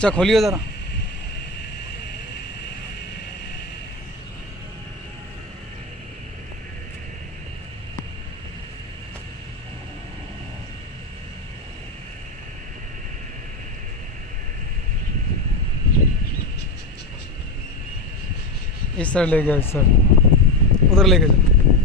बच्चा खोलिए ज़रा। इस साइड ले गया, इस साइड उधर लेके जा।